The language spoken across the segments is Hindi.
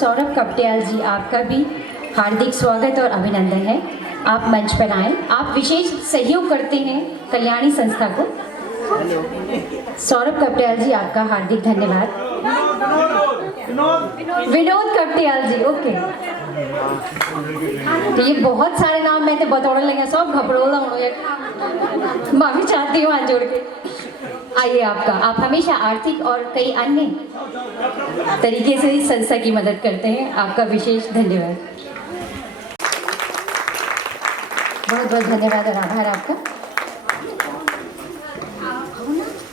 सौरभ कपटियाल जी, आपका भी हार्दिक स्वागत और अभिनंदन है। आप मंच पर आएँ। आप विशेष सहयोग करते हैं कल्याणी संस्था को। सौरभ कपटियाल जी, आपका हार्दिक धन्यवाद। विनोद कपटियाल जी, ओके। तो ये बहुत सारे नाम मैं तो बतौड़ लेंगे, सब घबरोला माफी चाहती हूँ हाथ जोड़ के। आइए, आप हमेशा आर्थिक और कई अन्य तरीके से इस संस्था की मदद करते हैं। आपका विशेष धन्यवाद। बहुत बहुत धन्यवाद और आभार आपका।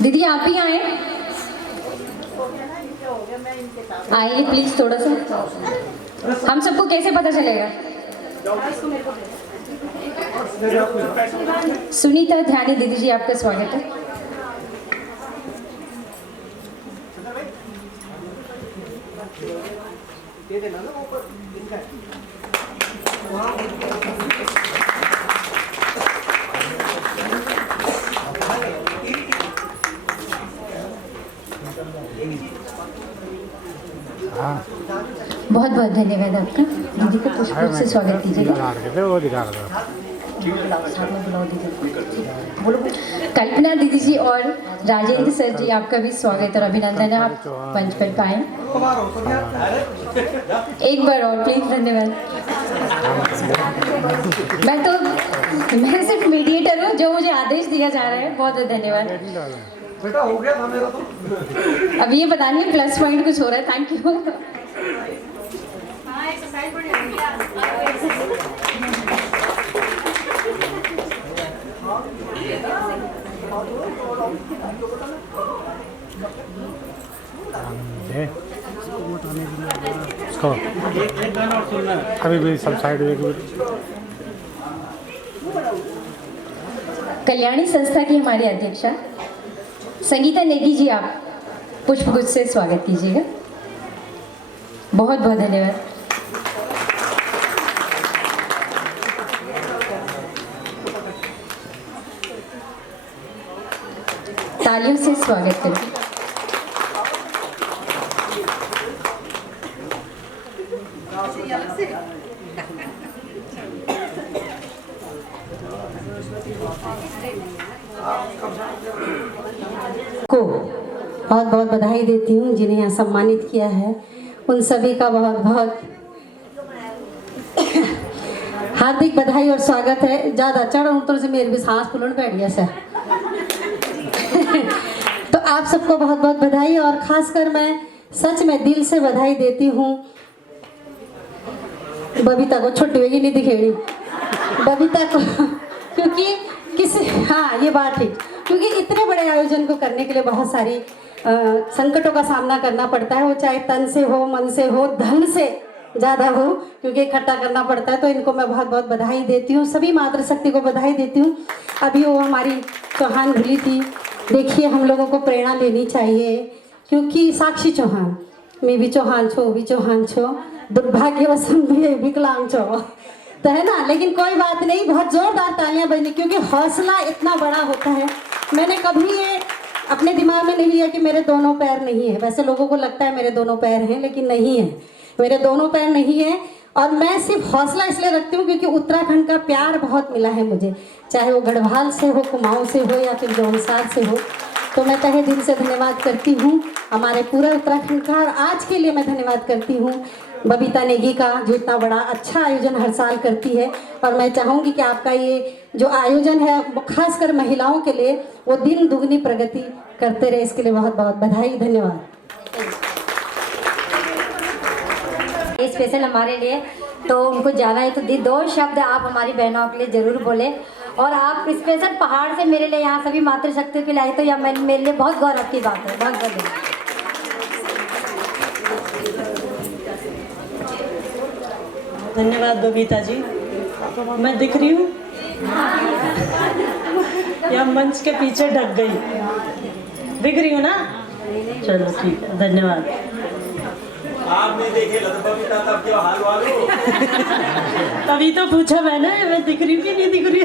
दीदी आप ही आए, आइए प्लीज थोड़ा सा। हम सबको कैसे पता चलेगा? सुनीता ध्यानी दीदी जी, आपका स्वागत है। बहुत बहुत धन्यवाद आपका। दीदी को पुष्प से स्वागत कीजिएगा। कल्पना दीदी जी और राजेंद्र सर जी, आपका भी स्वागत और अभिनंदन है। आप मंच पर पाएं। एक बार और प्लीज धन्यवाद। मैं सिर्फ मीडिएटर हूँ, जो मुझे आदेश दिया जा रहा है। बहुत बहुत धन्यवाद। बेटा हो गया था मेरा तो। अब ये बता नहीं प्लस पॉइंट कुछ हो रहा है। Thank you. अभी भी सब साइड कल्याणी संस्था की हमारी अध्यक्षा संगीता नेगी जी, आप पुष्पगुच्छ से स्वागत कीजिएगा। बहुत बहुत धन्यवाद। तालियों से स्वागत करें। को बहुत बहुत बधाई देती हूँ जिन्हें यहाँ सम्मानित किया है। उन सभी का बहुत बहुत हार्दिक बधाई और स्वागत है। ज़्यादा चढ़ उतर से मेरे भी सांस फूलन बैठ गया सर। तो आप सबको बहुत बहुत बधाई और ख़ासकर मैं सच में दिल से बधाई देती हूँ बबीता को। छुट्टी होगी नहीं दिखेगी बबीता को, क्योंकि हाँ ये बात ठीक, क्योंकि इतने बड़े आयोजन को करने के लिए बहुत सारी संकटों का सामना करना पड़ता है। वो चाहे तन से हो, मन से हो, धन से ज़्यादा हो, क्योंकि इकट्ठा करना पड़ता है। तो इनको मैं बहुत बहुत बधाई देती हूँ। सभी मातृशक्ति को बधाई देती हूँ। अभी वो हमारी चौहान भूली थी, देखिए हम लोगों को प्रेरणा लेनी चाहिए, क्योंकि साक्षी चौहान मैं भी चौहान छो, भी चौहान छो, दुर्भाग्यवश भी विकलांग छो, तो है ना। लेकिन कोई बात नहीं, बहुत जोरदार तालियां बजनी, क्योंकि हौसला इतना बड़ा होता है। मैंने कभी ये अपने दिमाग में नहीं लिया कि मेरे दोनों पैर नहीं है। वैसे लोगों को लगता है मेरे दोनों पैर हैं, लेकिन नहीं है, मेरे दोनों पैर नहीं है। और मैं सिर्फ हौसला इसलिए रखती हूँ क्योंकि उत्तराखंड का प्यार बहुत मिला है मुझे, चाहे वो गढ़वाल से हो, कुमाऊँ से हो या फिर जौनसार से हो। तो मैं तहे दिल से धन्यवाद करती हूँ हमारे पूरे उत्तराखंड का। और आज के लिए मैं धन्यवाद करती हूँ बबीता नेगी का, जो इतना बड़ा अच्छा आयोजन हर साल करती है। और मैं चाहूँगी कि आपका ये जो आयोजन है खासकर महिलाओं के लिए, वो दिन दुगनी प्रगति करते रहे। इसके लिए बहुत बहुत बधाई, धन्यवाद। स्पेशल हमारे लिए तो उनको जाना है, तो दो शब्द आप हमारी बहनों के लिए ज़रूर बोले। और आप स्पेशल पहाड़ से मेरे लिए यहाँ सभी मातृशक्ति के लिए आए, तो यह मेरे लिए बहुत गौरव की बात है। बहुत बहुत धन्यवाद बबीता जी। मैं दिख रही हूँ या मंच के पीछे ढक गई? दिख रही हूँ ना? चलो ठीक है, धन्यवाद। आपने देखे बबीता तब क्या हाल वालो? तभी तो पूछा मैंने, मैं दिख रही हूँ कि नहीं दिख रही।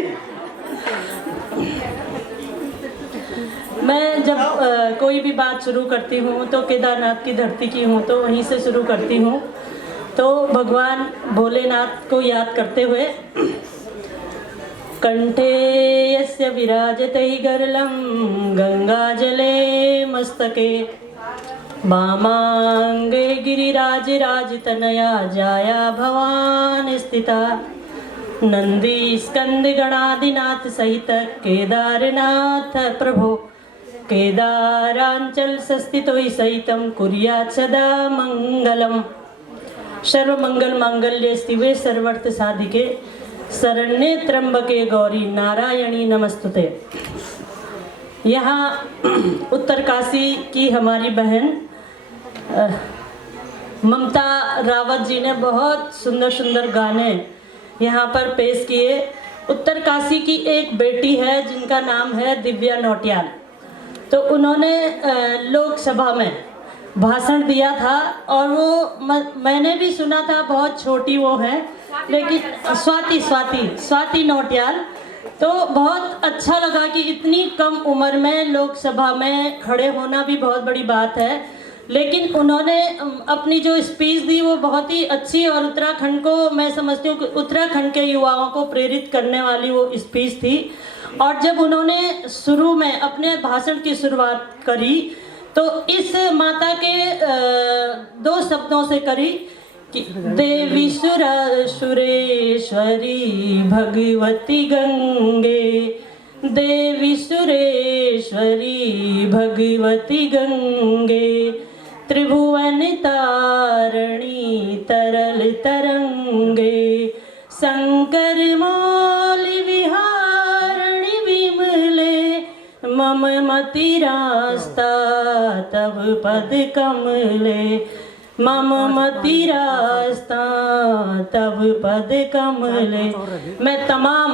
मैं जब कोई भी बात शुरू करती हूँ तो केदारनाथ की धरती की हूँ, तो वहीं से शुरू करती हूँ। तो भगवान भोलेनाथ को याद करते हुए कंठे यस्य विराजते गरलं गंगाजले मस्तके वामांगे गिरिराजराजतनया जाया भवान स्थिता नंदी स्कंद गणादिनाथ सहित केदारनाथ प्रभो केदारांचल सस्थितो सहितं कुर्यात् सदा मंगलम। सर्वमंगल मांगल्ये शिवे सर्वार्थ साधिके शरण्ये त्र्यंबके गौरी नारायणी नमस्तुते। यहाँ उत्तरकाशी की हमारी बहन ममता रावत जी ने बहुत सुंदर सुंदर गाने यहाँ पर पेश किए। उत्तरकाशी की एक बेटी है जिनका नाम है दिव्या नौटियाल। तो उन्होंने लोकसभा में भाषण दिया था और वो मैंने भी सुना था, बहुत छोटी वो है, लेकिन स्वाति नौटियाल। तो बहुत अच्छा लगा कि इतनी कम उम्र में लोकसभा में खड़े होना भी बहुत बड़ी बात है। लेकिन उन्होंने अपनी जो स्पीच दी वो बहुत ही अच्छी और उत्तराखंड को, मैं समझती हूँ कि उत्तराखंड के युवाओं को प्रेरित करने वाली वो स्पीच थी। और जब उन्होंने शुरू में अपने भाषण की शुरुआत करी तो इस माता के दो शब्दों से करी कि देवी सुरेश्वरी भगवती गंगे, देवी सुरेश्वरी भगवती गंगे, त्रिभुवन तारणी तरल तरंगे, शंकर मौलि विहारणी विमले, मम मति रास्ता तब पद कमले, मम मति रास्ता तब पद कमले। मैं तमाम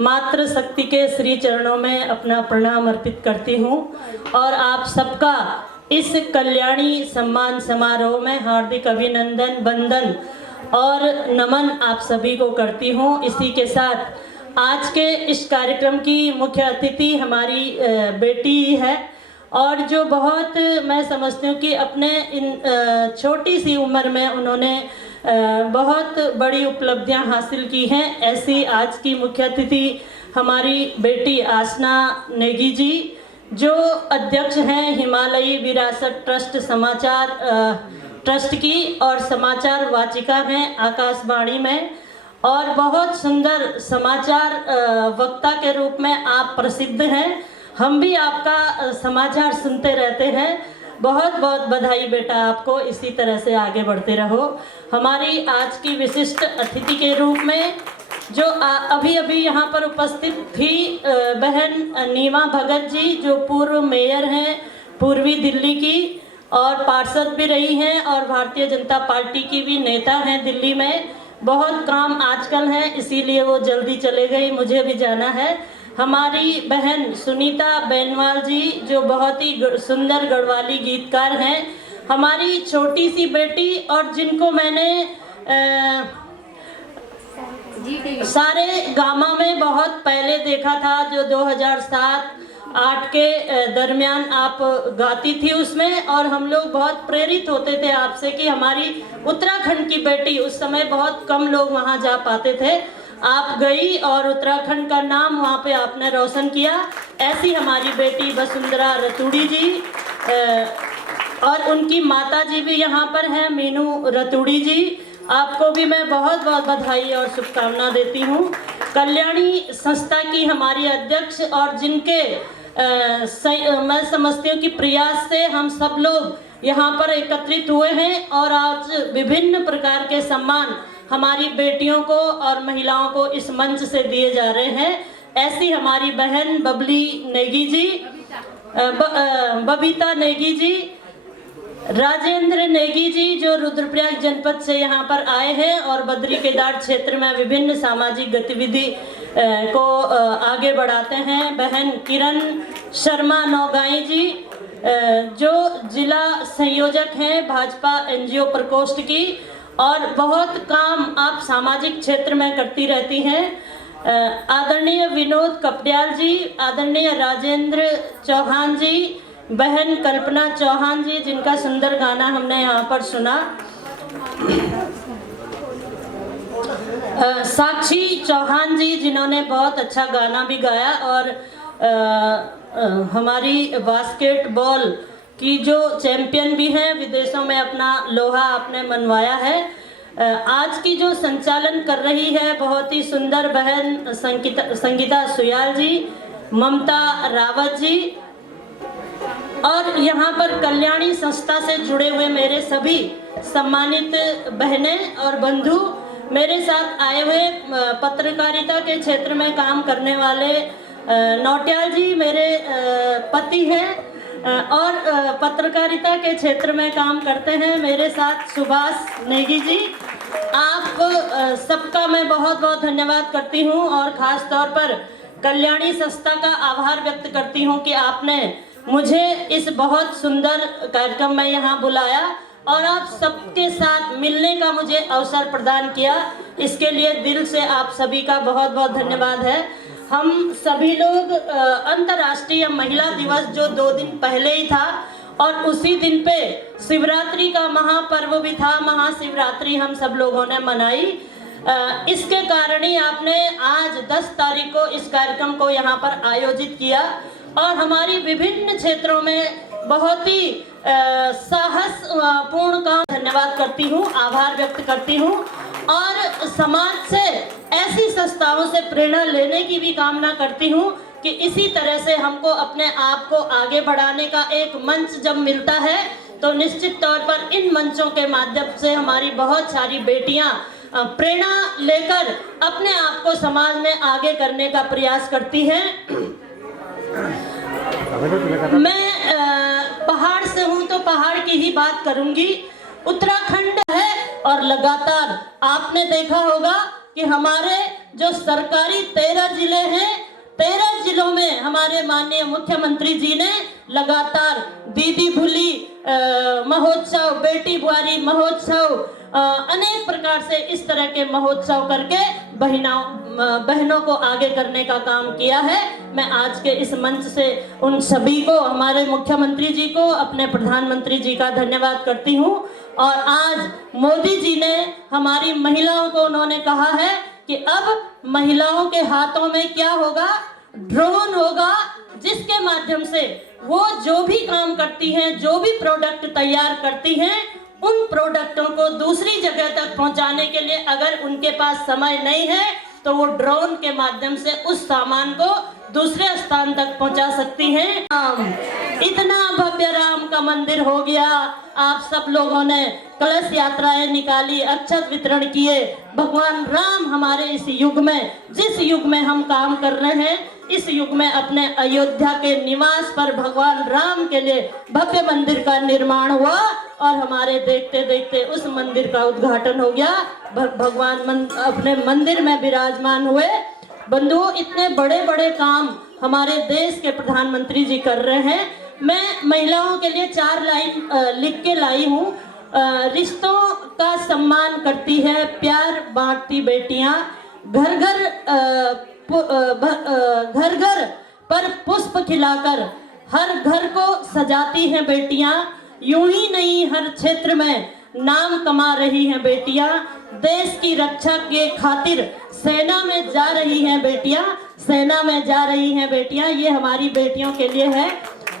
मातृ शक्ति के श्री चरणों में अपना प्रणाम अर्पित करती हूँ और आप सबका इस कल्याणी सम्मान समारोह में हार्दिक अभिनंदन, वंदन और नमन आप सभी को करती हूँ। इसी के साथ आज के इस कार्यक्रम की मुख्य अतिथि हमारी बेटी है और जो बहुत मैं समझती हूँ कि अपने इन छोटी सी उम्र में उन्होंने बहुत बड़ी उपलब्धियां हासिल की हैं। ऐसी आज की मुख्य अतिथि हमारी बेटी आसना नेगी जी, जो अध्यक्ष हैं हिमालयी विरासत ट्रस्ट समाचार ट्रस्ट की और समाचार वाचिका हैं आकाशवाणी में, और बहुत सुंदर समाचार वक्ता के रूप में आप प्रसिद्ध हैं। हम भी आपका समाचार सुनते रहते हैं। बहुत बहुत बधाई बेटा आपको, इसी तरह से आगे बढ़ते रहो। हमारी आज की विशिष्ट अतिथि के रूप में जो अभी अभी यहाँ पर उपस्थित थी बहन नीमा भगत जी, जो पूर्व मेयर हैं पूर्वी दिल्ली की और पार्षद भी रही हैं और भारतीय जनता पार्टी की भी नेता हैं दिल्ली में। बहुत काम आजकल है इसीलिए वो जल्दी चले गई, मुझे भी जाना है। हमारी बहन सुनीता बेनवाल जी, जो बहुत ही सुंदर गढ़वाली गीतकार हैं। हमारी छोटी सी बेटी और जिनको मैंने सारे गामा में बहुत पहले देखा था, जो 2007-8 के दरमियान आप गाती थी उसमें, और हम लोग बहुत प्रेरित होते थे आपसे कि हमारी उत्तराखंड की बेटी, उस समय बहुत कम लोग वहाँ जा पाते थे, आप गई और उत्तराखंड का नाम वहाँ पे आपने रोशन किया। ऐसी हमारी बेटी वसुंधरा रतूड़ी जी और उनकी माता जी भी यहाँ पर हैं मीनू रतूड़ी जी, आपको भी मैं बहुत बहुत बधाई और शुभकामना देती हूँ। कल्याणी संस्था की हमारी अध्यक्ष और जिनके मैं समझती हूँ कि प्रयास से हम सब लोग यहाँ पर एकत्रित हुए हैं और आज विभिन्न प्रकार के सम्मान हमारी बेटियों को और महिलाओं को इस मंच से दिए जा रहे हैं। ऐसी हमारी बहन बबली नेगी जी, बबीता नेगी जी, राजेंद्र नेगी जी, जो रुद्रप्रयाग जनपद से यहाँ पर आए हैं और बद्री केदार क्षेत्र में विभिन्न सामाजिक गतिविधि को आगे बढ़ाते हैं। बहन किरण शर्मा नौगाई जी, जो जिला संयोजक हैं भाजपा एनजीओ प्रकोष्ठ की और बहुत काम आप सामाजिक क्षेत्र में करती रहती हैं। आदरणीय विनोद कपड़ियाल जी, आदरणीय राजेंद्र चौहान जी, बहन कल्पना चौहान जी, जिनका सुंदर गाना हमने यहाँ पर सुना। साक्षी चौहान जी, जिन्होंने बहुत अच्छा गाना भी गाया और हमारी बास्केटबॉल की जो चैंपियन भी हैं, विदेशों में अपना लोहा आपने मनवाया है। आज की जो संचालन कर रही है बहुत ही सुंदर बहन संगीता सुयाल जी, ममता रावत जी, और यहाँ पर कल्याणी संस्था से जुड़े हुए मेरे सभी सम्मानित बहनें और बंधु, मेरे साथ आए हुए पत्रकारिता के क्षेत्र में काम करने वाले नौटियाल जी मेरे पति हैं और पत्रकारिता के क्षेत्र में काम करते हैं मेरे साथ सुभाष नेगी जी। आप सबका मैं बहुत बहुत धन्यवाद करती हूँ और ख़ास तौर पर कल्याणी संस्था का आभार व्यक्त करती हूँ कि आपने मुझे इस बहुत सुंदर कार्यक्रम में यहाँ बुलाया और आप सबके साथ मिलने का मुझे अवसर प्रदान किया। इसके लिए दिल से आप सभी का बहुत बहुत धन्यवाद है। हम सभी लोग अंतर्राष्ट्रीय महिला दिवस जो 2 दिन पहले ही था और उसी दिन पे शिवरात्रि का महापर्व भी था, महाशिवरात्रि हम सब लोगों ने मनाई। इसके कारण ही आपने आज 10 तारीख को इस कार्यक्रम को यहाँ पर आयोजित किया और हमारी विभिन्न क्षेत्रों में बहुत ही साहसपूर्ण का धन्यवाद करती हूँ, आभार व्यक्त करती हूँ और समाज से ऐसी संस्थाओं से प्रेरणा लेने की भी कामना करती हूँ कि इसी तरह से हमको अपने आप को आगे बढ़ाने का एक मंच जब मिलता है तो निश्चित तौर पर इन मंचों के माध्यम से हमारी बहुत सारी बेटियाँ प्रेरणा लेकर अपने आप को समाज में आगे करने का प्रयास करती हैं। मैं पहाड़ से हूँ तो पहाड़ की ही बात करूंगी। उत्तराखंड है और लगातार आपने देखा होगा कि हमारे जो सरकारी 13 जिले हैं, 13 जिलों में हमारे माननीय मुख्यमंत्री जी ने लगातार दीदी भूली महोत्सव, बेटी बुआरी महोत्सव, अनेक प्रकार से इस तरह के महोत्सव करके बहनों को आगे करने का काम किया है। मैं आज के इस मंच से उन सभी को, हमारे मुख्यमंत्री जी को, अपने प्रधानमंत्री जी का धन्यवाद करती हूँ। और आज मोदी जी ने हमारी महिलाओं को उन्होंने कहा है कि अब महिलाओं के हाथों में क्या होगा, ड्रोन होगा, जिसके माध्यम से वो जो भी काम करती हैं, जो भी प्रोडक्ट तैयार करती हैं, उन प्रोडक्टों को दूसरी जगह तक पहुंचाने के लिए अगर उनके पास समय नहीं है तो वो ड्रोन के माध्यम से उस सामान को दूसरे स्थान तक पहुंचा सकती हैं। इतना भव्य राम का मंदिर हो गया, आप सब लोगों ने कलश यात्राएं निकाली, अक्षत वितरण किए। भगवान राम हमारे इस युग में, जिस युग में हम काम कर रहे हैं, इस युग में अपने अयोध्या के निवास पर भगवान राम के लिए भव्य मंदिर का निर्माण हुआ और हमारे देखते देखते उस मंदिर का उद्घाटन हो गया। भगवान अपने मंदिर में विराजमान हुए। बंधुओं, इतने बड़े बड़े काम हमारे देश के प्रधानमंत्री जी कर रहे हैं। मैं महिलाओं के लिए 4 लाइन लिख के लाई हूँ। रिश्तों का सम्मान करती है, प्यार बांटती बेटियां, घर घर पर पुष्प खिलाकर हर घर को सजाती हैं बेटियां। यूं ही नहीं, हर क्षेत्र में नाम कमा रही हैं बेटियां। देश की रक्षा के खातिर सेना में जा रही हैं बेटियां, सेना में जा रही हैं बेटियां। ये हमारी बेटियों के लिए है।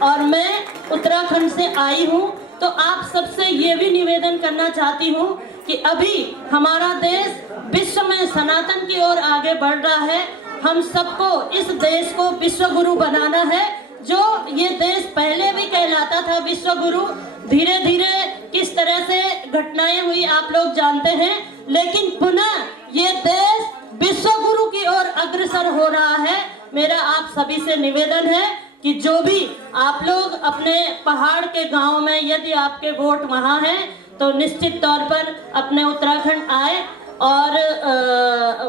और मैं उत्तराखंड से आई हूँ तो आप सबसे ये भी निवेदन करना चाहती हूँ कि अभी हमारा देश विश्व में सनातन की ओर आगे बढ़ रहा है। हम सबको इस देश को विश्व गुरु बनाना है। जो ये देश पहले भी कहलाता था विश्व गुरु, धीरे धीरे किस तरह से घटनाएं हुई आप लोग जानते हैं, लेकिन पुनः ये देश विश्व गुरु की ओर अग्रसर हो रहा है। मेरा आप सभी से निवेदन है कि जो भी आप लोग अपने पहाड़ के गांव में, यदि आपके वोट वहां हैं तो निश्चित तौर पर अपने उत्तराखंड आए और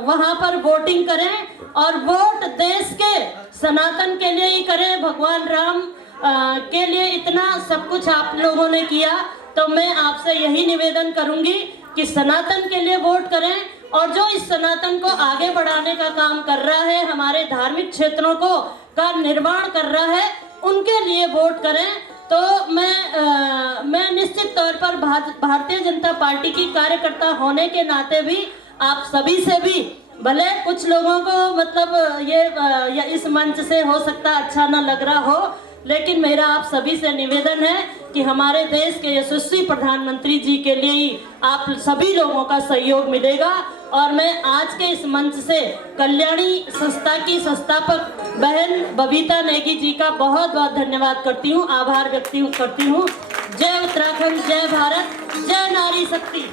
वहां पर वोटिंग करें और वोट देश के सनातन के लिए ही करें। भगवान राम के लिए इतना सब कुछ आप लोगों ने किया, तो मैं आपसे यही निवेदन करूंगी कि सनातन के लिए वोट करें और जो इस सनातन को आगे बढ़ाने का काम कर रहा है, हमारे धार्मिक क्षेत्रों को का निर्माण कर रहा है, उनके लिए वोट करें। तो मैं निश्चित तौर पर भारतीय जनता पार्टी की कार्यकर्ता होने के नाते भी आप सभी से भी, भले कुछ लोगों को मतलब ये इस मंच से हो सकता अच्छा ना लग रहा हो, लेकिन मेरा आप सभी से निवेदन है कि हमारे देश के यशस्वी प्रधानमंत्री जी के लिए ही आप सभी लोगों का सहयोग मिलेगा। और मैं आज के इस मंच से कल्याणी संस्था की संस्थापक बहन बबीता नेगी जी का बहुत बहुत धन्यवाद करती हूँ, आभार व्यक्त करती हूँ। जय उत्तराखंड, जय भारत, जय नारी शक्ति।